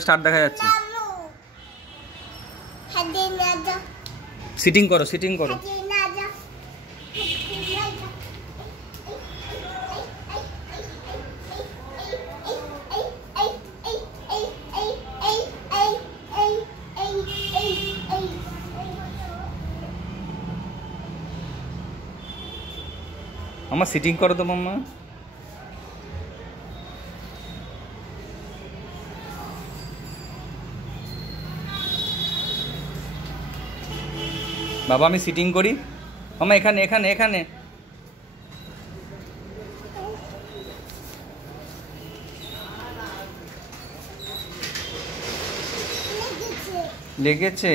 Start দেখা যাচ্ছে। Sitting করো, সিটিং করো। মাম্মা সিটিং করো তো মাম্মা। বাবা আমি সিটিং করি। মাম্মা এখানে এখানে এখানে। লেগেছে।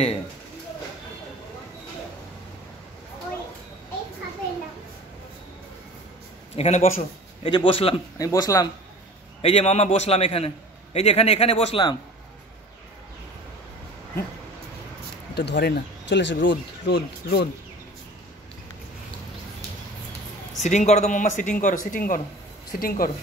এখানে বসো। এই যে বসলাম, আমি বসলাম। এই যে মামা বসলাম এখানে। এই যে এখানে এখানে বসলাম। এটা ধরে না, চলে এসে রোদ রোদ রোদ। সিটিং করো তো মাম্মা, সিটিং করো, সিটিং করো, সিটিং করো।